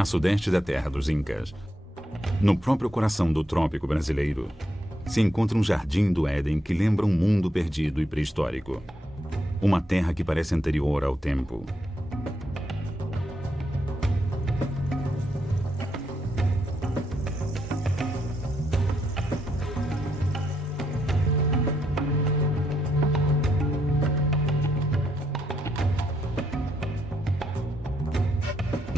a sudeste da terra dos Incas, no próprio coração do trópico brasileiro, se encontra um jardim do Éden que lembra um mundo perdido e pré-histórico. Uma terra que parece anterior ao tempo.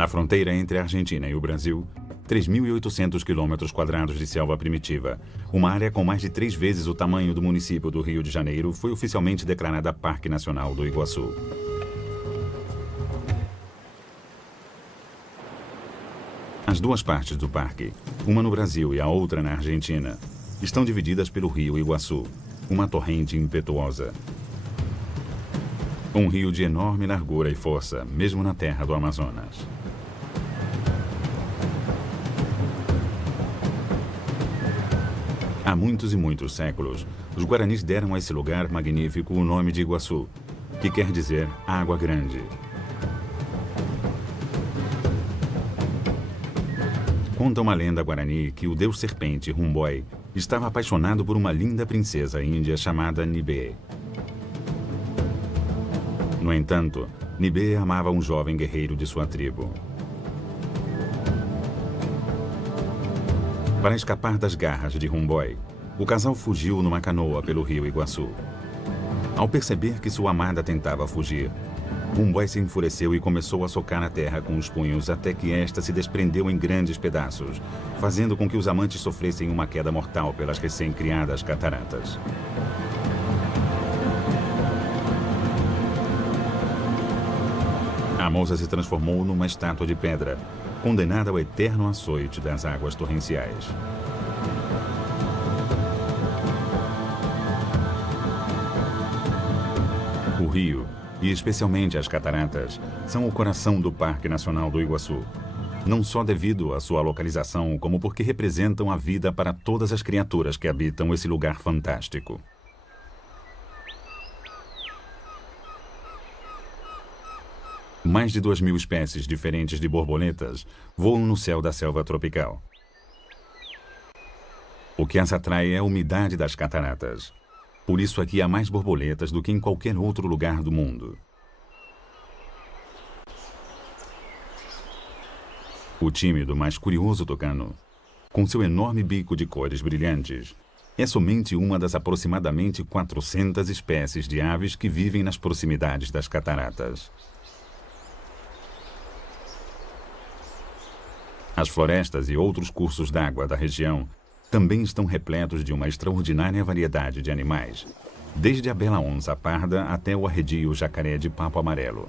Na fronteira entre a Argentina e o Brasil, 3.800 km² de selva primitiva, uma área com mais de 3 vezes o tamanho do município do Rio de Janeiro, foi oficialmente declarada Parque Nacional do Iguaçu. As duas partes do parque, uma no Brasil e a outra na Argentina, estão divididas pelo rio Iguaçu, uma torrente impetuosa. Um rio de enorme largura e força, mesmo na terra do Amazonas. Há muitos e muitos séculos, os guaranis deram a esse lugar magnífico o nome de Iguaçu, que quer dizer água grande. Conta uma lenda guarani que o deus serpente Rumboy estava apaixonado por uma linda princesa índia chamada Nibê. No entanto, Nibê amava um jovem guerreiro de sua tribo. Para escapar das garras de Rumboy, o casal fugiu numa canoa pelo rio Iguaçu. Ao perceber que sua amada tentava fugir, Rumboy se enfureceu e começou a socar a terra com os punhos até que esta se desprendeu em grandes pedaços, fazendo com que os amantes sofressem uma queda mortal pelas recém-criadas cataratas. A moça se transformou numa estátua de pedra, condenada ao eterno açoite das águas torrenciais. O rio, e especialmente as cataratas, são o coração do Parque Nacional do Iguaçu, não só devido à sua localização, como porque representam a vida para todas as criaturas que habitam esse lugar fantástico. Mais de 2.000 espécies diferentes de borboletas voam no céu da selva tropical. O que as atrai é a umidade das cataratas. Por isso aqui há mais borboletas do que em qualquer outro lugar do mundo. O tímido, mas curioso tucano, com seu enorme bico de cores brilhantes, é somente uma das aproximadamente 400 espécies de aves que vivem nas proximidades das cataratas. As florestas e outros cursos d'água da região também estão repletos de uma extraordinária variedade de animais, desde a bela onça parda até o arredio jacaré de papo amarelo.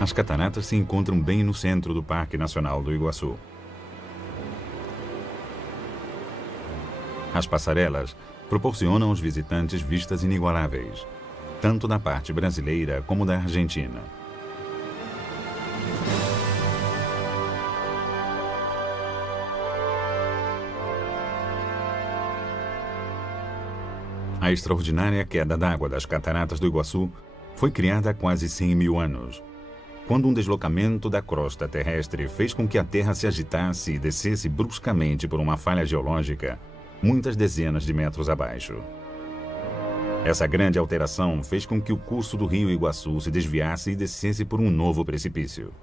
As cataratas se encontram bem no centro do Parque Nacional do Iguaçu. As passarelas proporcionam aos visitantes vistas inigualáveis, tanto da parte brasileira como da Argentina. A extraordinária queda d'água das cataratas do Iguaçu foi criada há quase 100.000 anos, quando um deslocamento da crosta terrestre fez com que a Terra se agitasse e descesse bruscamente por uma falha geológica muitas dezenas de metros abaixo. Essa grande alteração fez com que o curso do rio Iguaçu se desviasse e descesse por um novo precipício.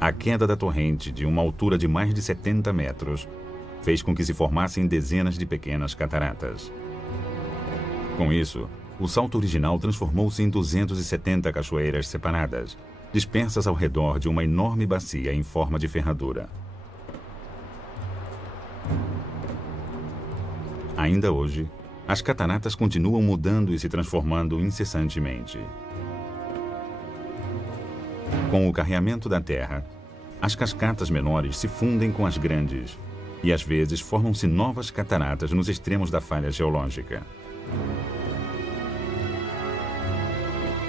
A queda da torrente, de uma altura de mais de 70 metros, fez com que se formassem dezenas de pequenas cataratas. Com isso, o salto original transformou-se em 270 cachoeiras separadas, dispersas ao redor de uma enorme bacia em forma de ferradura. Ainda hoje, as cataratas continuam mudando e se transformando incessantemente. Com o carreamento da terra, as cascatas menores se fundem com as grandes e às vezes formam-se novas cataratas nos extremos da falha geológica.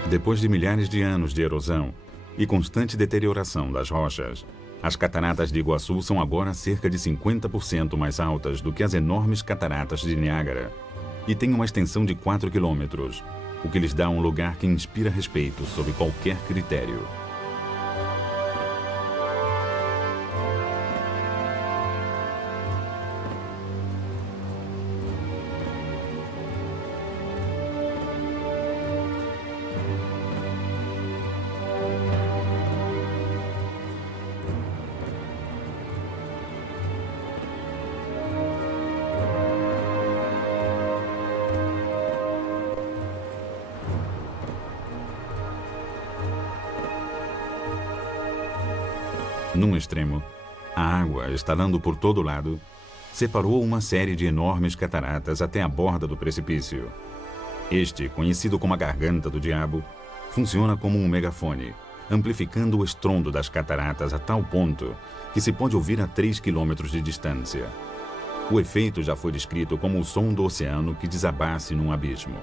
Depois de milhares de anos de erosão e constante deterioração das rochas, as cataratas de Iguaçu são agora cerca de 50% mais altas do que as enormes cataratas de Niágara e têm uma extensão de 4 quilômetros, o que lhes dá um lugar que inspira respeito sob qualquer critério. Num extremo, a água, estalando por todo lado, separou uma série de enormes cataratas até a borda do precipício. Este, conhecido como a Garganta do Diabo, funciona como um megafone, amplificando o estrondo das cataratas a tal ponto que se pode ouvir a 3 quilômetros de distância. O efeito já foi descrito como o som do oceano que desabasse num abismo.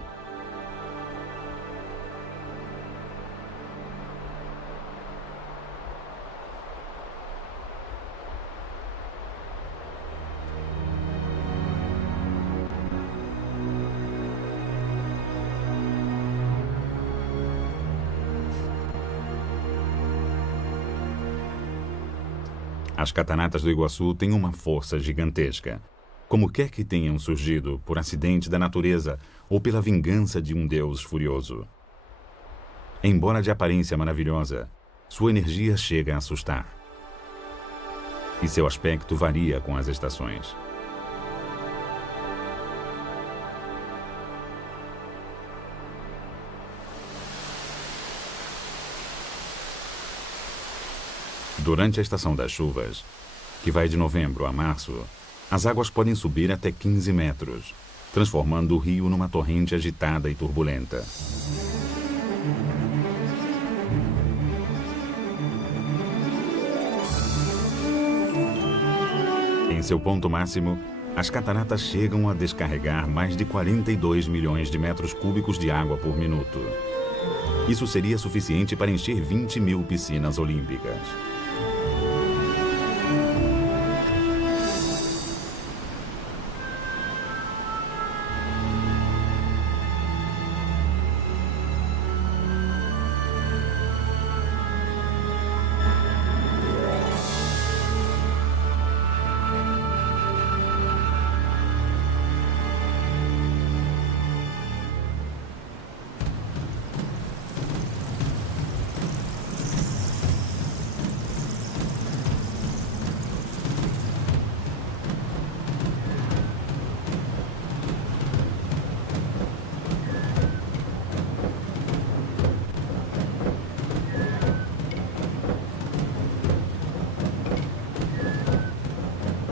As cataratas do Iguaçu têm uma força gigantesca, como quer que tenham surgido por acidente da natureza ou pela vingança de um deus furioso. Embora de aparência maravilhosa, sua energia chega a assustar. E seu aspecto varia com as estações. Durante a estação das chuvas, que vai de novembro a março, as águas podem subir até 15 metros, transformando o rio numa torrente agitada e turbulenta. Em seu ponto máximo, as cataratas chegam a descarregar mais de 42 milhões de metros cúbicos de água por minuto. Isso seria suficiente para encher 20 mil piscinas olímpicas.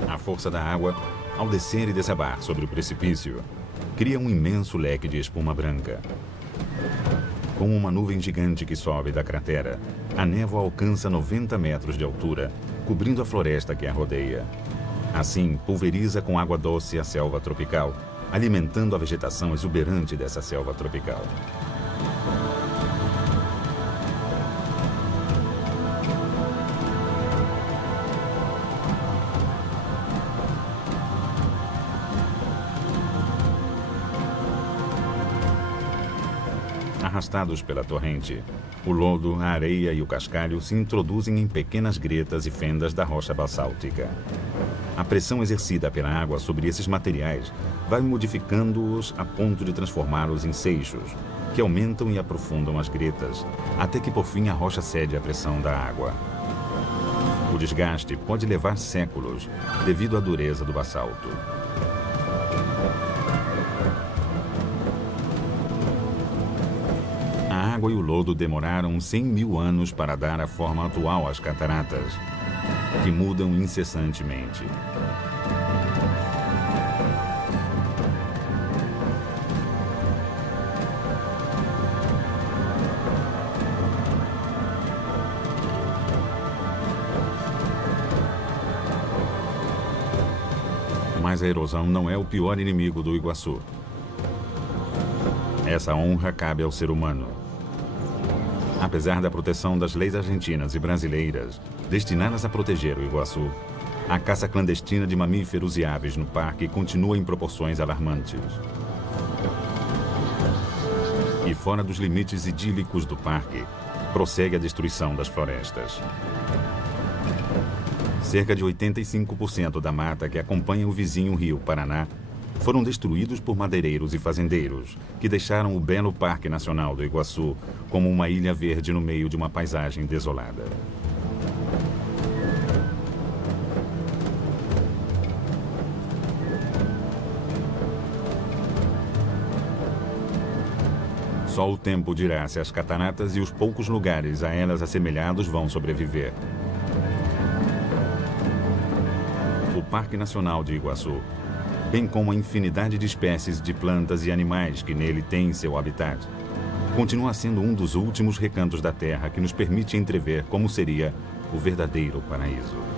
A força da água, ao descer e desabar sobre o precipício, cria um imenso leque de espuma branca. Como uma nuvem gigante que sobe da cratera, a névoa alcança 90 metros de altura, cobrindo a floresta que a rodeia. Assim, pulveriza com água doce a selva tropical, alimentando a vegetação exuberante dessa selva tropical. Arrastados pela torrente, o lodo, a areia e o cascalho se introduzem em pequenas gretas e fendas da rocha basáltica. A pressão exercida pela água sobre esses materiais vai modificando-os a ponto de transformá-los em seixos, que aumentam e aprofundam as gretas, até que por fim a rocha cede à pressão da água. O desgaste pode levar séculos devido à dureza do basalto. A água e o lodo demoraram 100 mil anos para dar a forma atual às cataratas, que mudam incessantemente. Mas a erosão não é o pior inimigo do Iguaçu. Essa honra cabe ao ser humano. Apesar da proteção das leis argentinas e brasileiras destinadas a proteger o Iguaçu, a caça clandestina de mamíferos e aves no parque continua em proporções alarmantes. E fora dos limites idílicos do parque, prossegue a destruição das florestas. Cerca de 85% da mata que acompanha o vizinho rio Paraná foram destruídos por madeireiros e fazendeiros, que deixaram o belo Parque Nacional do Iguaçu como uma ilha verde no meio de uma paisagem desolada. Só o tempo dirá se as cataratas e os poucos lugares a elas assemelhados vão sobreviver. O Parque Nacional de Iguaçu, bem como a infinidade de espécies de plantas e animais que nele têm seu habitat, continua sendo um dos últimos recantos da Terra que nos permite entrever como seria o verdadeiro paraíso.